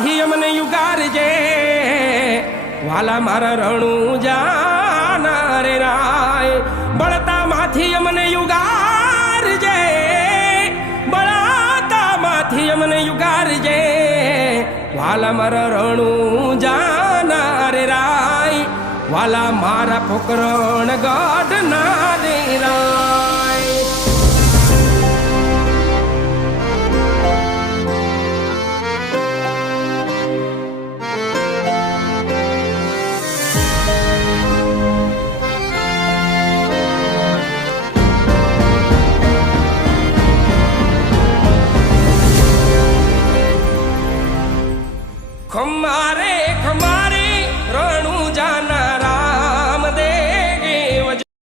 માથી અમને યુગારજે વાલા મારા રણું જાના રે રાય બળતા માથી અમને યુગારજે બળતા માથી અમને યુગારજે વાલા મારા રણું જાના રે રાય વાલા મારા પોકરણ ગઢ ના રે રાય